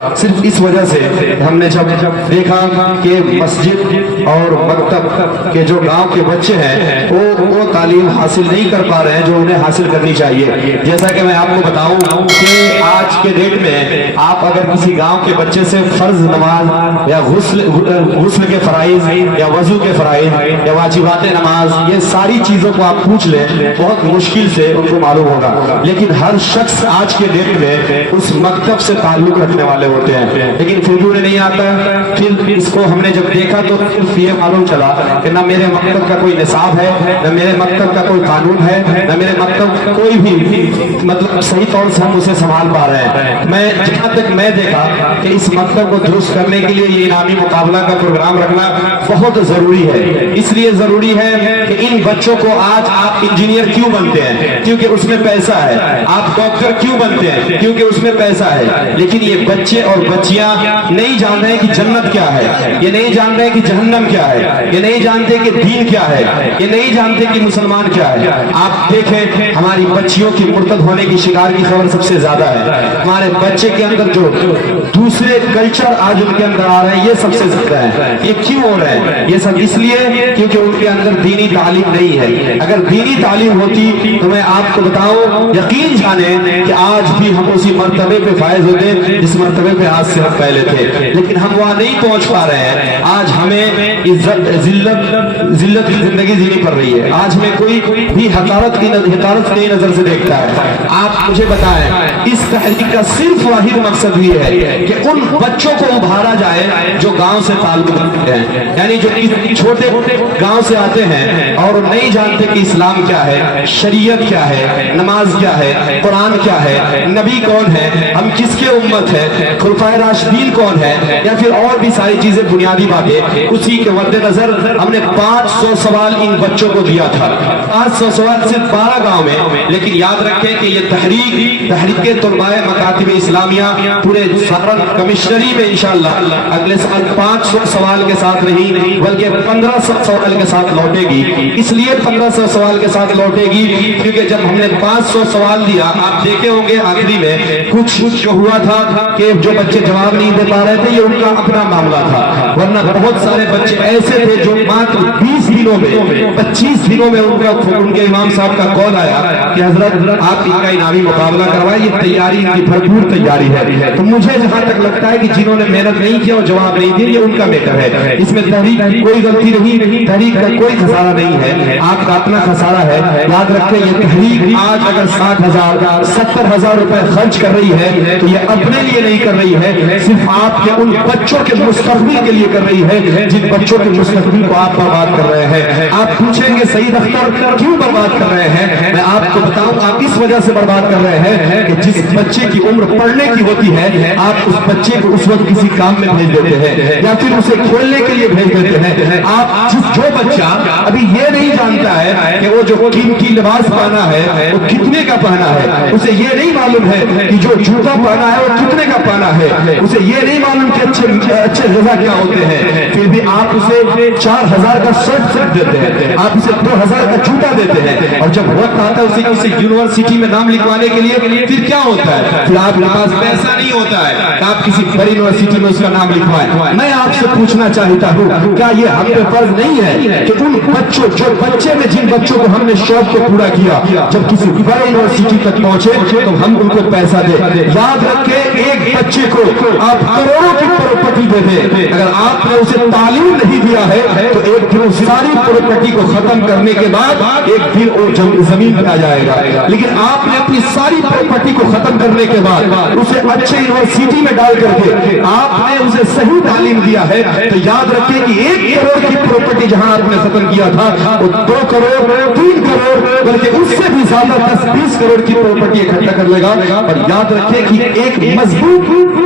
صرف اس وجہ سے ہم نے جب دیکھا کہ مسجد اور مکتب کے جو گاؤں کے بچے ہیں وہ تعلیم حاصل نہیں کر پا رہے ہیں جو انہیں حاصل کرنی چاہیے. جیسا کہ میں آپ کو بتاؤں کہ آج کے ڈیٹ میں آپ اگر کسی گاؤں کے بچے سے فرض نماز یا غسل کے فرائض یا وضو کے فرائض یا واجبات نماز یہ ساری چیزوں کو آپ پوچھ لیں بہت مشکل سے ان کو معلوم ہوگا. لیکن ہر شخص آج کے ڈیٹ میں اس مکتب سے تعلق رکھنے والے ہوتے ہیں, لیکن پھر بھی انہیں نہیں آتا. پھر اس کو ہم نے جب دیکھا تو یہ معلوم چلا کہ نہ میرے مکتب کا کوئی نصاب ہے, نہ میرے مکتب کا کوئی قانون ہے, نہ میرے مکتب کوئی بھی مطلب صحیح طور سے ہم اسے سنبھال پا رہے ہیں. میں جہاں تک میں دیکھا کہ اس مکتب کو درست کرنے کے لیے یہ انعامی مقابلہ کا پروگرام رکھنا بہت ضروری ہے. اس لیے ضروری ہے کہ ان بچوں کو آج آپ انجینئر کیوں بنتے ہیں؟ کیونکہ اس میں پیسہ ہے. آپ ڈاکٹر کیوں بنتے ہیں؟ کیونکہ اس میں پیسہ ہے. لیکن یہ بچے اور بچیاں نہیں جان رہے کہ جنت کیا ہے, یہ نہیں جان رہے کہ جہنم کیا ہے, یہ نہیں جانتے کہ دین کیا ہے, یہ نہیں جانتے کہ مسلمان کیا ہے. آپ دیکھیں ہماری بچیوں کی مرتد ہونے کی شکار کی خبر سب سے زیادہ ہے. ہمارے بچے کے اندر جو دوسرے کلچر آج ان کے اندر آ رہے ہیں یہ سب سے زیادہ ہے. یہ کیوں ہو رہا ہے؟ یہ سب اس لیے کیونکہ ان کے اندر دینی تعلیم نہیں ہے. اگر دینی تعلیم ہوتی تو میں آپ کو بتاؤں یقین جانیں کہ آج بھی ہم اسی مرتبے پہ فائز ہوتے جس مرتبے پہ آج سے پہلے تھے. لیکن ہم وہاں نہیں پہنچ پا رہے ہیں. آج ہمیں عزت ذلت کی زندگی جینی پڑ رہی ہے. آج ہمیں کوئی بھی حقارت کی نظر سے دیکھتا ہے. آپ مجھے بتائیں اس تحریک کا صرف واحد مقصد یہ ہے کہ ان بچوں کو ابھارا جائے جو گاؤں سے تعلق رکھتے ہیں, یعنی جو چھوٹے گاؤں سے آتے ہیں اور نہیں جانتے کہ اسلام کیا ہے, شریعت کیا ہے, نماز کیا ہے, قرآن کیا ہے, نبی کون ہے, ہم کس کے امت ہے, خلفائے راشدین کون ہے, یا پھر اور بھی ساری چیزیں بنیادی باتیں. اسی کے مد نظر ہم نے 500 سوال ان بچوں کو دیا تھا. 500 سوال صرف 12 گاؤں میں. لیکن یاد رکھیں کہ یہ تحریک طلباء مکاتب اسلامیہ پورے سارن کمشنری میں انشاءاللہ اگلے سال 500 سوال کے ساتھ نہیں بلکہ 1500 سوال کے ساتھ لوٹے گی. اس لیے 1500 سوال کے ساتھ لوٹے گی کیونکہ جب ہم نے 500 سوال دیا آپ دیکھے ہوں گے آخری میں کچھ جو ہوا تھا کہ جو بچے جواب نہیں دے پا رہے تھے یہ ان کا اپنا معاملہ تھا, ورنہ بہت سارے بچے ایسے تھے جو ماتر 20 دنوں میں 25 دنوں میں ان کے امام صاحب کا کال آیا کہ حضرت آپ ان کا انعامی مقابلہ کروائے, یہ تیاری ان کی بھرپور تیاری ہے. تو مجھے جہاں تک لگتا ہے کہ جنہوں نے محنت نہیں کیا اور جواب نہیں دیا یہ ان کا میٹر ہے. اس میں تحریک کی کوئی غلطی نہیں, تحریک کا کوئی خسارہ نہیں ہے, آپ کا اپنا خسارہ ہے. یاد رکھیں یہ تحریک آج اگر 60,000 70,000 روپے خرچ کر رہی ہے تو یہ اپنے لیے نہیں کر رہی ہے, صرف آپ کے ان بچوں کے مستقبل کے لیے کر رہی ہے جن بچوں کے مستقبل کو آپ برباد کر رہے ہیں. آپ پوچھیں گے سعید اختر کیوں برباد کر رہے ہیں؟ میں آپ کو بتاؤں آپ اس وجہ سے برباد کر رہے ہیں کہ جس بچے کی عمر پڑھنے کی ہوتی ہے آپ اس بچے کو اس وقت کسی کام میں بھیج دیتے ہیں یا پھر اسے کھیلنے کے لیے بھیج دیتے ہیں. آپ جو بچہ ابھی یہ نہیں جانتا ہے کہ وہ جو قیمتی لباس پہنا ہے وہ کتنے کا پہنا ہے, اسے یہ نہیں معلوم ہے کہ جو جوتا پہنا ہے وہ کتنے کا پہنا ہے, اسے یہ نہیں معلوم کہ اچھے غذا کیا ہوتے ہیں, پھر بھی آپ اسے 4,000 کا شرٹ دیتے ہیں, آپ اسے 2,000 کا جوتا دیتے ہیں, اور جب وقت آتا ہے اسے کسی یونیورسٹی میں نام لکھوانے کے لیے پھر کیا ہوتا ہے, پھر آپ کے پاس پیسہ نہیں ہوتا ہے کہ آپ کسی بڑی یونیورسٹی میں اس کا نام لکھوائیں. میں آپ سے پوچھنا چاہتا ہوں کیا یہ ہم پہ فرض نہیں ہے کہ ان بچوں جو بچے میں جن بچوں کو ہم نے شوق کو پورا کیا جب کسی بڑے یونیورسٹی تک پہنچے تو ہم ان کو پیسہ دیں. یاد رکھیں ایک بچے کو آپ کروڑوں کی پراپرٹی دے دیں, اگر آپ نے اسے تعلیم نہیں دیا ہے تو ایک دن ساری پراپرٹی کو ختم کرنے کے بعد ایک دن وہ زمین پہ آ جائے گا. لیکن آپ نے اپنی ساری پراپرٹی کو ختم کرنے کے بعد اسے اچھے یونیورسٹی میں ڈال کر کے آپ نے اسے صحیح تعلیم دیا ہے تو یاد رکھیں کہ 1 کروڑ کی پراپرٹی جہاں آپ نے ختم کیا تھا وہ 2 کروڑ 3 کروڑ بلکہ اس سے بھی زیادہ 10-20 کروڑ کی پراپرٹی اکٹھا کر لے گا. اور یاد رکھیں کہ ایک مضبوط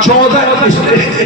14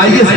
IAS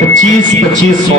2500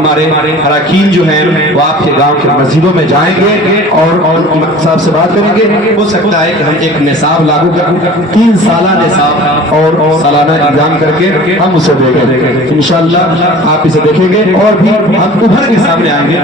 ہمارے اراکین جو ہیں وہ آپ کے گاؤں کے مسجدوں میں جائیں گے اور امام صاحب سے بات کریں گے. ہو سکتا ہے کہ ہم ایک نصاب لاگو کر 3 سالہ نصاب اور سالانہ ایگزام کر کے ہم اسے دیں گے. انشاءاللہ آپ اسے دیکھیں گے اور بھی ہم ابھر کے سامنے آئیں گے.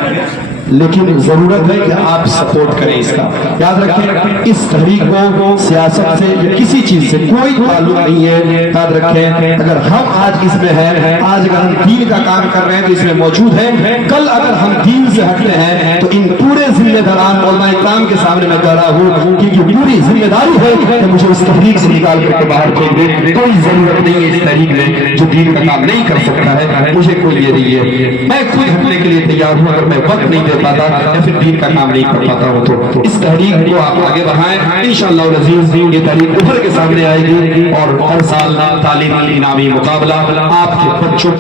لیکن ضرورت ہے کہ آپ سپورٹ کریں اس کا. یاد رکھیں اس تحریک کو سیاست سے یا کسی چیز سے کوئی تعلق نہیں ہے. یاد رکھیں اگر ہم آج اس میں ہیں, آج اگر ہم دین کا کام کر رہے ہیں تو اس میں موجود ہیں. کل اگر ہم دین سے ہٹتے ہیں تو ان پورے ذمہ داران علماء کرام کے سامنے میں کہہ رہا ہوں کہ یہ پوری ذمہ داری ہے کہ مجھے اس تحریک سے نکال کر کے باہر پھینک دے. کوئی ضرورت نہیں ہے اس تحریک میں. جو دین کا کام نہیں کر سکتا ہے مجھے کوئی یہ نہیں ہے. میں خود ہٹنے کے لیے تیار ہوں اگر میں وقت نہیں دے پاتا یا پھر دین کا کام نہیں کر پاتا ہوں تو اس تحریک کو آپ آگے بڑھائیں. انشاءاللہ العزیز یہ تحریک ابھر کے سامنے آئے گی اور ہر سال تعلیمی انعامی مقابلہ آپ کے بچوں